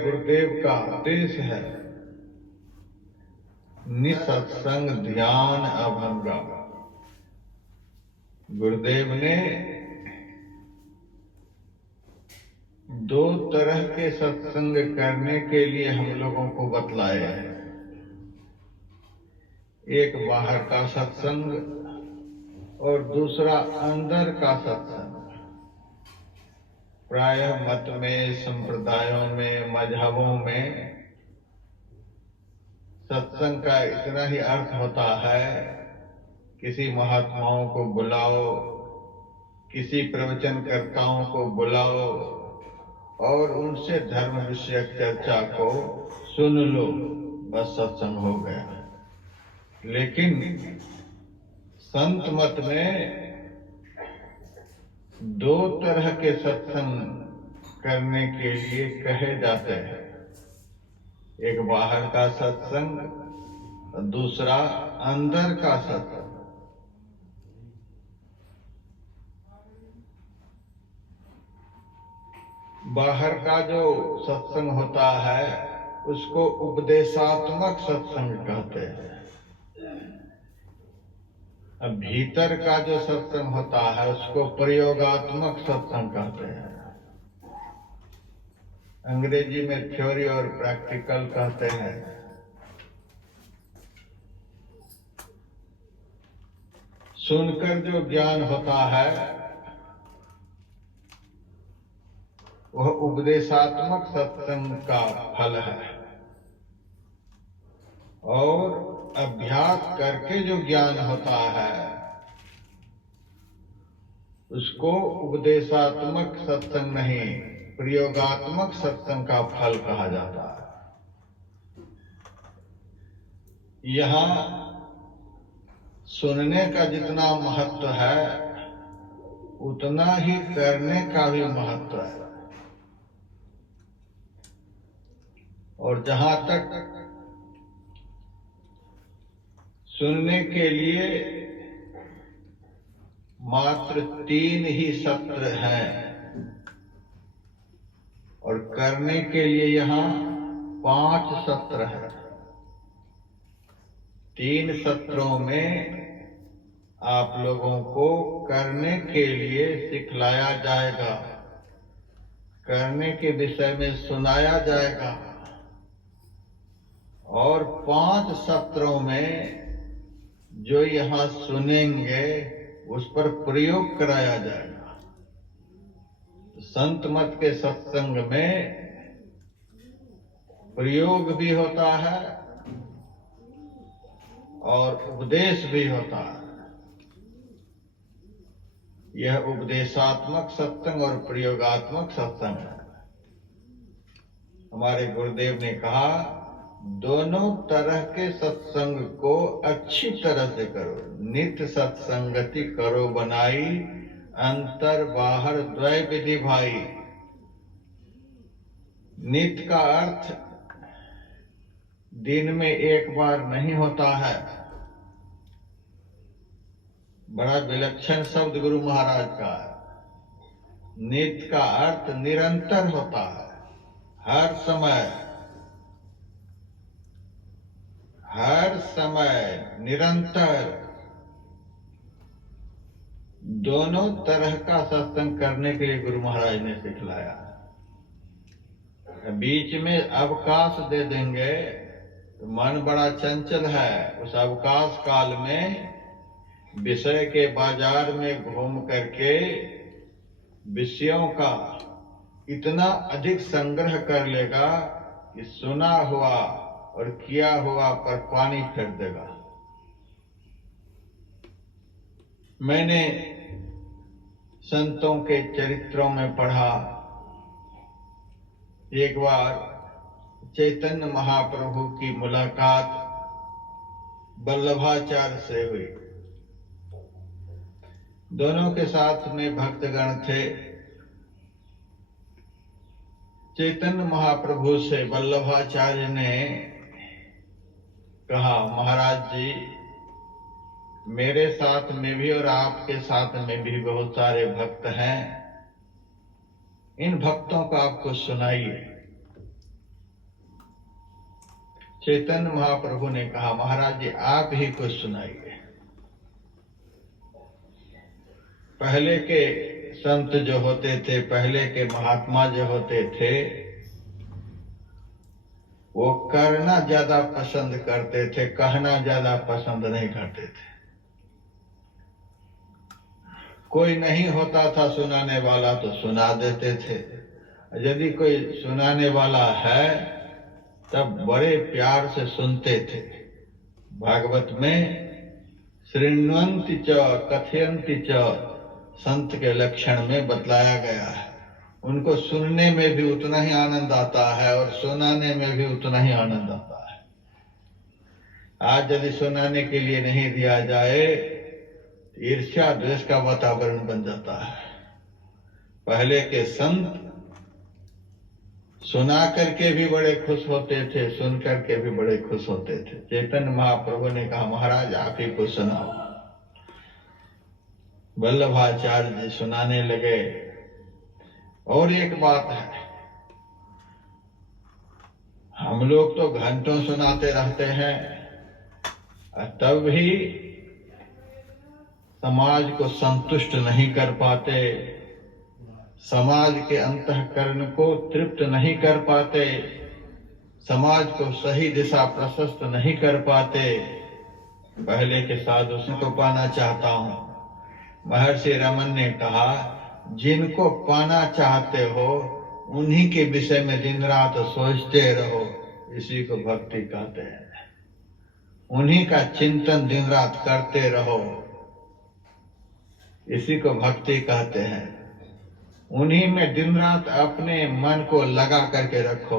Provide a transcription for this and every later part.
गुरुदेव का आदेश है, निसत्संग ध्यान अभंगा। गुरुदेव ने दो तरह के सत्संग करने के लिए हम लोगों को बतलाया है। एक बाहर का सत्संग और दूसरा अंदर का सत्संग। प्रायः मत में, संप्रदायों में, मजहबों में सत्संग का इतना ही अर्थ होता है, किसी महात्माओं को बुलाओ, किसी प्रवचनकर्ताओं को बुलाओ और उनसे धर्म विषयक चर्चा को सुन लो, बस सत्संग हो गया। लेकिन संत मत में दो तरह के सत्संग करने के लिए कहे जाते हैं। एक बाहर का सत्संग, दूसरा अंदर का सत्संग। बाहर का जो सत्संग होता है उसको उपदेशात्मक सत्संग कहते हैं। अब भीतर का जो सत्संग होता है उसको प्रयोगात्मक सत्संग कहते हैं। अंग्रेजी में थ्योरी और प्रैक्टिकल कहते हैं। सुनकर जो ज्ञान होता है वह उपदेशात्मक सत्संग का फल है, और अभ्यास करके जो ज्ञान होता है उसको उपदेशात्मक सत्संग नहीं, प्रयोगात्मक सत्संग का फल कहा जाता है। यहाँ सुनने का जितना महत्व है उतना ही करने का भी महत्व है। और जहां तक सुनने के लिए मात्र 3 ही सत्र हैं और करने के लिए यहाँ 5 सत्र हैं। 3 सत्रों में आप लोगों को करने के लिए सिखलाया जाएगा, करने के विषय में सुनाया जाएगा, और 5 सत्रों में जो यहाँ सुनेंगे उस पर प्रयोग कराया जाएगा। संत मत के सत्संग में प्रयोग भी होता है और उपदेश भी होता है। यह उपदेशात्मक सत्संग और प्रयोगात्मक सत्संग है। हमारे गुरुदेव ने कहा, दोनों तरह के सत्संग को अच्छी तरह से करो। नित्य सत्संगति करो बनाई, अंतर बाहर द्वय विधि भाई। नित्य का अर्थ दिन में एक बार नहीं होता है। बड़ा विलक्षण शब्द गुरु महाराज का है। नित्य का अर्थ निरंतर होता है, हर समय निरंतर। दोनों तरह का सत्संग करने के लिए गुरु महाराज ने सिखलाया। बीच में अवकाश दे देंगे तो मन बड़ा चंचल है। उस अवकाश काल में विषय के बाजार में घूम करके विषयों का इतना अधिक संग्रह कर लेगा कि सुना हुआ और किया हुआ पर पानी फेर देगा। मैंने संतों के चरित्रों में पढ़ा, एक बार चैतन्य महाप्रभु की मुलाकात वल्लभाचार्य से हुई। दोनों के साथ में भक्तगण थे। चैतन्य महाप्रभु से वल्लभाचार्य ने कहा, महाराज जी, मेरे साथ में भी और आपके साथ में भी बहुत सारे भक्त हैं, इन भक्तों को आपको सुनाइए। चैतन्य महाप्रभु ने कहा, महाराज जी आप ही कुछ सुनाइए। पहले के संत जो होते थे, पहले के महात्मा जो होते थे, वो करना ज्यादा पसंद करते थे, कहना ज्यादा पसंद नहीं करते थे। कोई नहीं होता था सुनाने वाला तो सुना देते थे। यदि कोई सुनाने वाला है तब बड़े प्यार से सुनते थे। भागवत में शृण्वन्ति च कथयन्ति च संत के लक्षण में बतलाया गया है। उनको सुनने में भी उतना ही आनंद आता है और सुनाने में भी उतना ही आनंद आता है। आज यदि सुनाने के लिए नहीं दिया जाए, ईर्ष्या द्वेष का वातावरण बन जाता है। पहले के संत सुना करके भी बड़े खुश होते थे, सुन करके भी बड़े खुश होते थे। चैतन्य महाप्रभु ने कहा, महाराज आप ही को सुनाओ। वल्लभाचार्य जी सुनाने लगे। और एक बात है, हम लोग तो घंटों सुनाते रहते हैं, तब भी समाज को संतुष्ट नहीं कर पाते, समाज के अंतःकरण को तृप्त नहीं कर पाते, समाज को सही दिशा प्रशस्त नहीं कर पाते। पहले के साधु को पाना चाहता हूं। महर्षि रमन ने कहा, जिनको पाना चाहते हो उन्हीं के विषय में दिन रात सोचते रहो, इसी को भक्ति कहते हैं। उन्हीं का चिंतन दिन रात करते रहो, इसी को भक्ति कहते हैं। उन्हीं में दिन रात अपने मन को लगा करके रखो,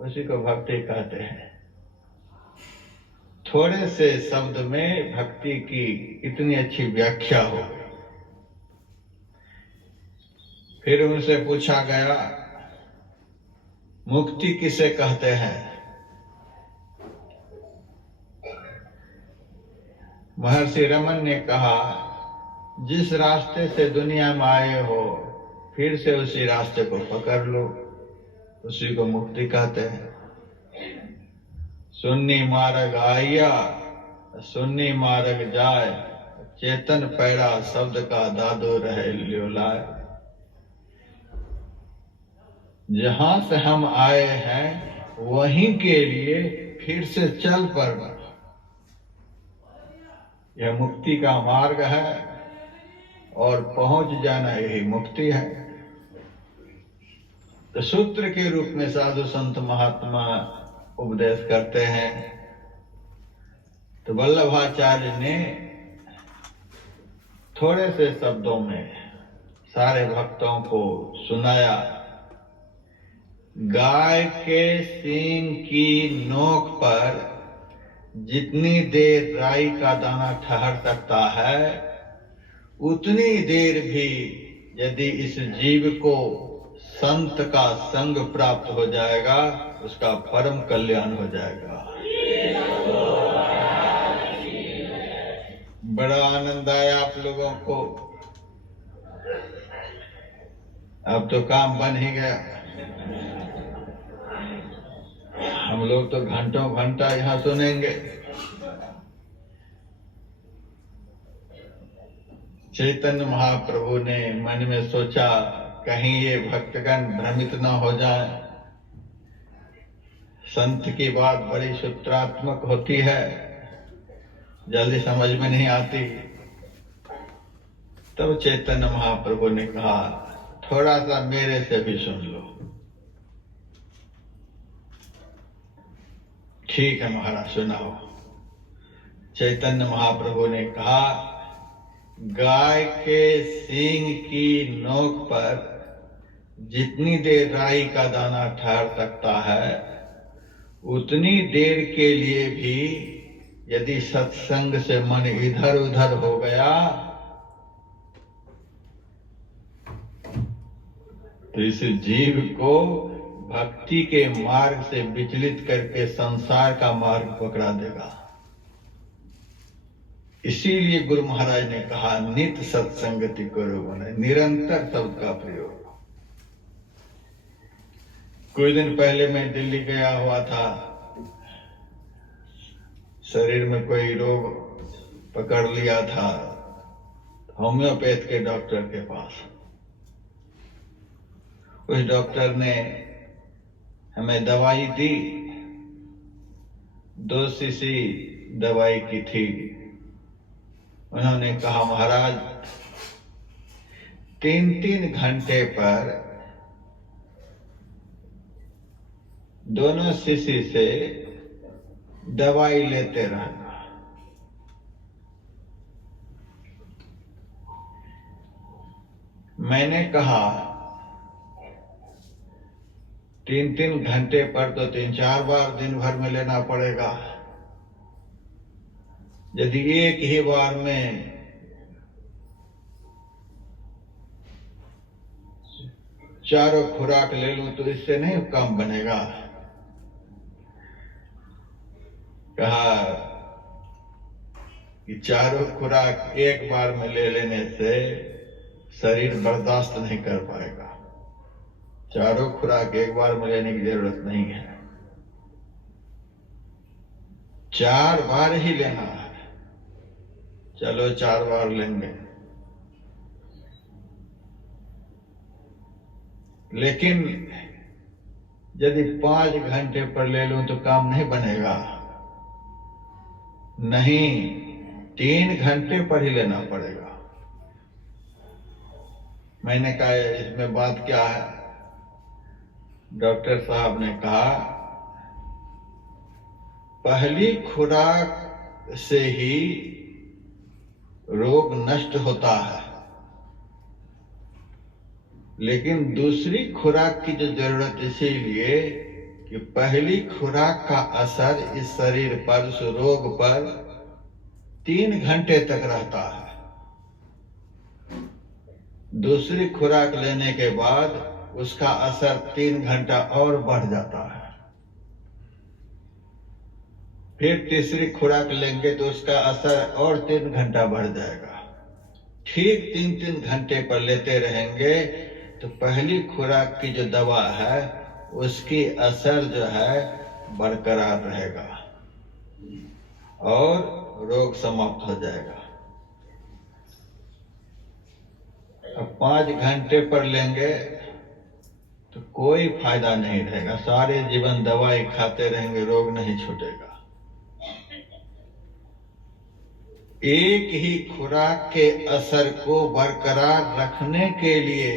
उसी को भक्ति कहते हैं। थोड़े से शब्द में भक्ति की इतनी अच्छी व्याख्या हो गई। फिर उनसे पूछा गया, मुक्ति किसे कहते हैं? महर्षि रमन ने कहा, जिस रास्ते से दुनिया में आए हो फिर से उसी रास्ते को पकड़ लो, उसी को मुक्ति कहते हैं। सुन्नी मार्ग आया सुन्नी मार्ग जाए, चेतन पैड़ा शब्द का दादो रहे लियो लाए। जहां से हम आए हैं वहीं के लिए फिर से चल पड़ना, यह मुक्ति का मार्ग है और पहुंच जाना यही मुक्ति है। तो सूत्र के रूप में साधु संत महात्मा उपदेश करते हैं। तो वल्लभाचार्य ने थोड़े से शब्दों में सारे भक्तों को सुनाया। गाय के सींग की नोक पर जितनी देर राई का दाना ठहर सकता है, उतनी देर भी यदि इस जीव को संत का संग प्राप्त हो जाएगा, उसका परम कल्याण हो जाएगा। बड़ा आनंद आया आप लोगों को। अब तो काम बन ही गया। हम लोग तो घंटों घंटा यहां सुनेंगे। चैतन्य महाप्रभु ने मन में सोचा, कहीं ये भक्तगण भ्रमित न हो जाए। संत की बात बड़ी सूत्रात्मक होती है, जल्दी समझ में नहीं आती। तब चैतन्य महाप्रभु ने कहा, थोड़ा सा मेरे से भी सुन लो। ठीक है महाराज, सुनाओ। चैतन्य महाप्रभु ने कहा, गाय के सींग की नोक पर जितनी देर राई का दाना ठहर सकता है, उतनी देर के लिए भी यदि सत्संग से मन इधर उधर हो गया तो इस जीव को भक्ति के मार्ग से विचलित करके संसार का मार्ग पकड़ा देगा। इसीलिए गुरु महाराज ने कहा, नित सत्संगति करो, बने निरंतर शब्द का प्रयोग। कुछ दिन पहले मैं दिल्ली गया हुआ था, शरीर में कोई रोग पकड़ लिया था, होम्योपैथ के डॉक्टर के पास। उस डॉक्टर ने हमें दवाई दी, 2 शीशी दवाई की थी। उन्होंने कहा, महाराज 3-3 घंटे पर दोनों शीशी से दवाई लेते रहना। मैंने कहा 3-3 घंटे पर तो 3-4 बार दिन भर में लेना पड़ेगा। यदि एक ही बार में चारों खुराक ले लूं तो इससे नहीं कम बनेगा। कहा कि चारों खुराक एक बार में ले लेने से शरीर बर्दाश्त नहीं कर पाएगा। चारों खुराक एक बार में लेने की जरूरत नहीं है, 4 बार ही लेना है। चलो 4 बार लेंगे, लेकिन यदि 5 घंटे पर ले लूं तो काम नहीं बनेगा। नहीं, 3 घंटे पर ही लेना पड़ेगा। मैंने कहा, इसमें बात क्या है? डॉक्टर साहब ने कहा, पहली खुराक से ही रोग नष्ट होता है, लेकिन दूसरी खुराक की जो जरूरत इसीलिए कि पहली खुराक का असर इस शरीर पर, उस रोग पर 3 घंटे तक रहता है। दूसरी खुराक लेने के बाद उसका असर 3 घंटा और बढ़ जाता है। फिर तीसरी खुराक लेंगे तो उसका असर और 3 घंटा बढ़ जाएगा। ठीक 3-3 घंटे पर लेते रहेंगे तो पहली खुराक की जो दवा है उसकी असर जो है बरकरार रहेगा और रोग समाप्त हो जाएगा। अब 5 घंटे पर लेंगे तो कोई फायदा नहीं रहेगा, सारे जीवन दवाई खाते रहेंगे, रोग नहीं छूटेगा। एक ही खुराक के असर को बरकरार रखने के लिए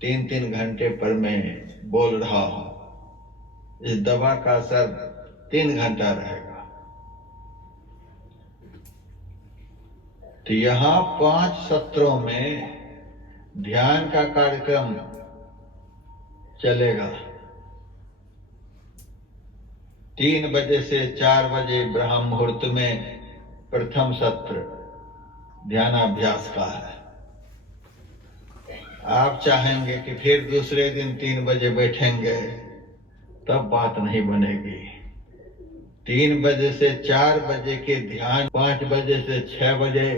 3-3 घंटे पर मैं बोल रहा हूं। इस दवा का असर 3 घंटा रहेगा। तो यहां 5 सत्रों में ध्यान का कार्यक्रम चलेगा। 3 बजे से 4 बजे ब्रह्म मुहूर्त में प्रथम सत्र ध्यानाभ्यास का है। आप चाहेंगे कि फिर दूसरे दिन 3 बजे बैठेंगे, तब बात नहीं बनेगी। 3 बजे से 4 बजे के ध्यान 5 बजे से 6 बजे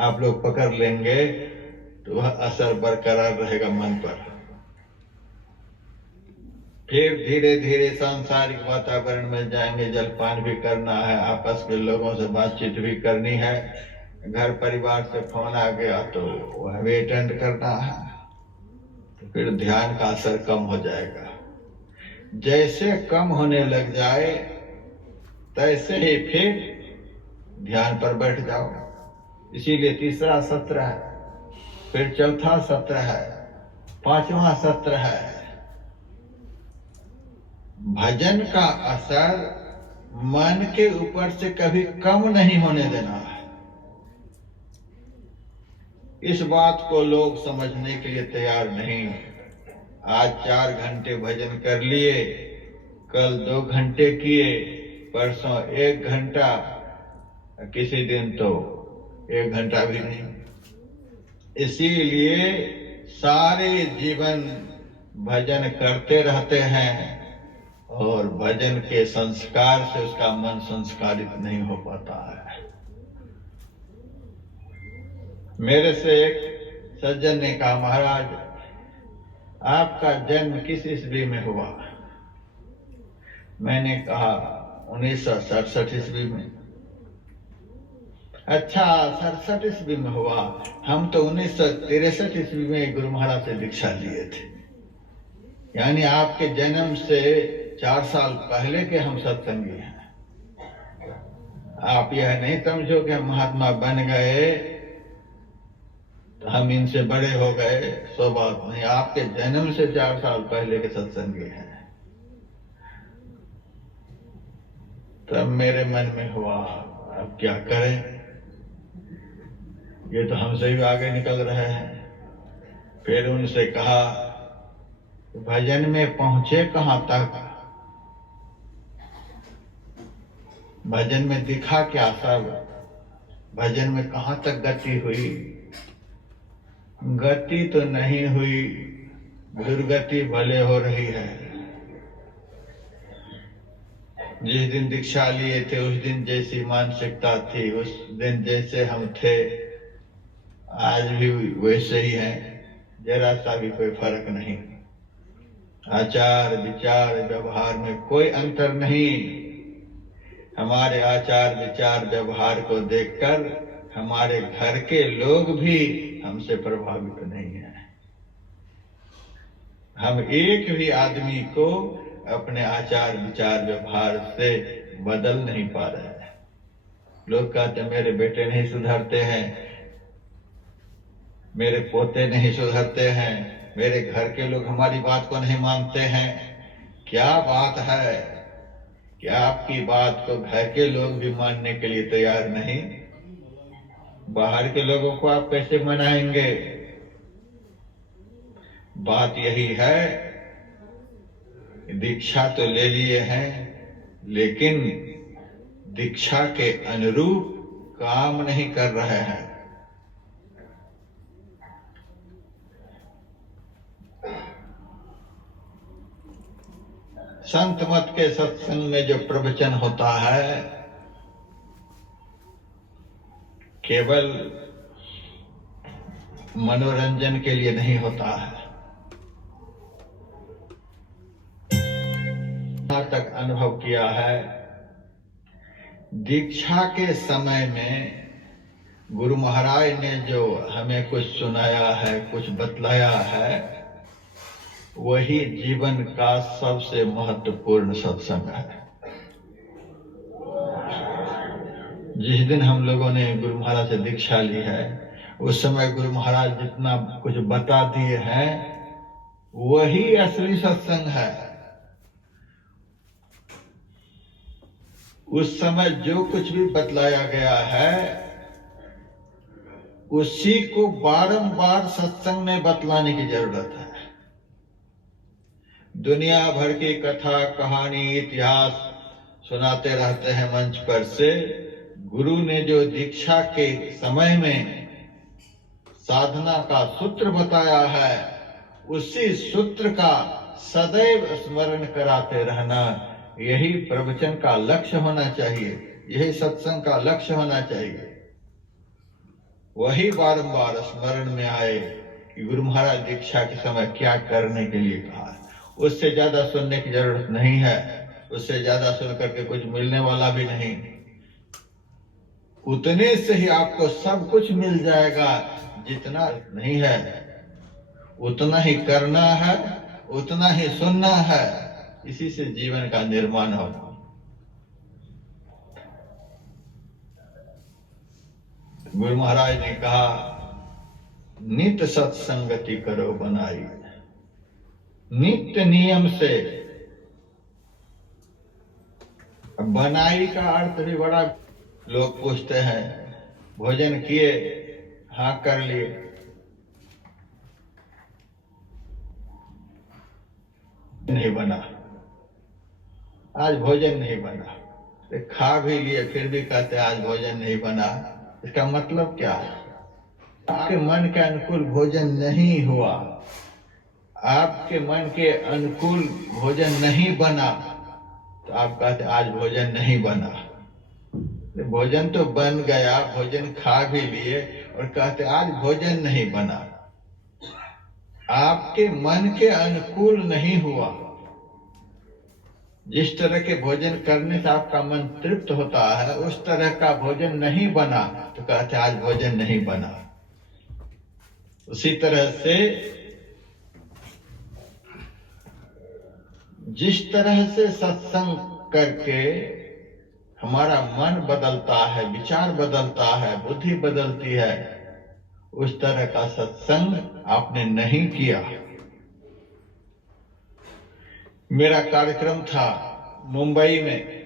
आप लोग पकड़ लेंगे तो वह असर बरकरार रहेगा मन पर। फिर धीरे धीरे सांसारिक वातावरण में जाएंगे, जलपान भी करना है, आपस के लोगों से बातचीत भी करनी है, घर परिवार से फोन आ गया तो वह भी अटेंड करना है। तो फिर ध्यान का असर कम हो जाएगा। जैसे कम होने लग जाए तैसे ही फिर ध्यान पर बैठ जाओ। इसीलिए तीसरा सत्र है, फिर चौथा सत्र है, 5वां सत्र है। भजन का असर मन के ऊपर से कभी कम नहीं होने देना है। इस बात को लोग समझने के लिए तैयार नहीं। आज 4 घंटे भजन कर लिए, कल 2 घंटे किए, परसों 1 घंटा, किसी दिन तो 1 घंटा भी नहीं। इसीलिए सारे जीवन भजन करते रहते हैं और भजन के संस्कार से उसका मन संस्कारित नहीं हो पाता है। मेरे से एक सज्जन ने कहा, महाराज आपका जन्म किस ईस्वी में हुआ? मैंने कहा 1967 ईस्वी में। अच्छा, 67 ईस्वी में हुआ। हम तो 1963 ईस्वी में गुरु महाराज से दीक्षा लिए थे। यानी आपके जन्म से 4 साल पहले के हम सत्संगी हैं। आप यह नहीं समझो कि हम महात्मा बन गए तो हम इनसे बड़े हो गए, सो बात नहीं। आपके जन्म से 4 साल पहले के सत्संगी हैं। तब मेरे मन में हुआ अब क्या करें, ये तो हमसे भी आगे निकल रहे हैं। फिर उनसे कहा भजन में पहुंचे कहां तक, भजन में दिखा क्या सब, भजन में कहां तक गति हुई। गति तो नहीं हुई, दुर्गति भले हो रही है। जिस दिन दीक्षा लिए थे उस दिन जैसी मानसिकता थी, उस दिन जैसे हम थे, आज भी वैसे ही हैं। जरा सा भी कोई फर्क नहीं। आचार विचार व्यवहार में कोई अंतर नहीं। हमारे आचार विचार व्यवहार को देखकर हमारे घर के लोग भी हमसे प्रभावित नहीं है। हम एक भी आदमी को अपने आचार विचार व्यवहार से बदल नहीं पा रहे हैं। लोग कहते मेरे बेटे नहीं सुधरते हैं, मेरे पोते नहीं सुधरते हैं, मेरे घर के लोग हमारी बात को नहीं मानते हैं। क्या बात है कि आपकी बात को घर के लोग भी मानने के लिए तैयार नहीं? बाहर के लोगों को आप कैसे मनाएंगे? बात यही है, दीक्षा तो ले लिए हैं, लेकिन दीक्षा के अनुरूप काम नहीं कर रहे हैं। संत मत के सत्संग में जो प्रवचन होता है केवल मनोरंजन के लिए नहीं होता है। यहाँ तक अनुभव किया है, दीक्षा के समय में गुरु महाराज ने जो हमें कुछ सुनाया है, कुछ बतलाया है, वही जीवन का सबसे महत्वपूर्ण सत्संग है। जिस दिन हम लोगों ने गुरु महाराज से दीक्षा ली है, उस समय गुरु महाराज जितना कुछ बता दिए हैं, वही असली सत्संग है। उस समय जो कुछ भी बतलाया गया है, उसी को बारंबार सत्संग में बतलाने की जरूरत है। दुनिया भर की कथा कहानी इतिहास सुनाते रहते हैं मंच पर से। गुरु ने जो दीक्षा के समय में साधना का सूत्र बताया है, उसी सूत्र का सदैव स्मरण कराते रहना, यही प्रवचन का लक्ष्य होना चाहिए, यही सत्संग का लक्ष्य होना चाहिए। वही बारंबार स्मरण में आए कि गुरु महाराज दीक्षा के समय क्या करने के लिए कहा। उससे ज्यादा सुनने की जरूरत नहीं है, उससे ज्यादा सुन करके कुछ मिलने वाला भी नहीं। उतने से ही आपको सब कुछ मिल जाएगा जितना नहीं है। उतना ही करना है, उतना ही सुनना है, इसी से जीवन का निर्माण होगा। गुरु महाराज ने कहा, नित्य सत्संगति करो बनाई, नित्य नियम से। बनाई का अर्थ भी बड़ा, लोग पूछते हैं भोजन किए? हाँ कर लिए। नहीं बना, आज भोजन नहीं बना। खा भी लिए फिर भी कहते आज भोजन नहीं बना। इसका मतलब क्या है? आपके मन के अनुकूल भोजन नहीं हुआ, आपके मन के अनुकूल भोजन नहीं बना, तो आप कहते आज भोजन नहीं बना। भोजन तो बन गया, भोजन खा भी लिए और कहते आज भोजन नहीं बना। आपके मन के अनुकूल नहीं हुआ। जिस तरह के भोजन करने से आपका मन तृप्त होता है, उस तरह का भोजन नहीं बना तो कहते आज भोजन नहीं बना। उसी तरह से जिस तरह से सत्संग करके हमारा मन बदलता है, विचार बदलता है, बुद्धि बदलती है, उस तरह का सत्संग आपने नहीं किया। मेरा कार्यक्रम था मुंबई में,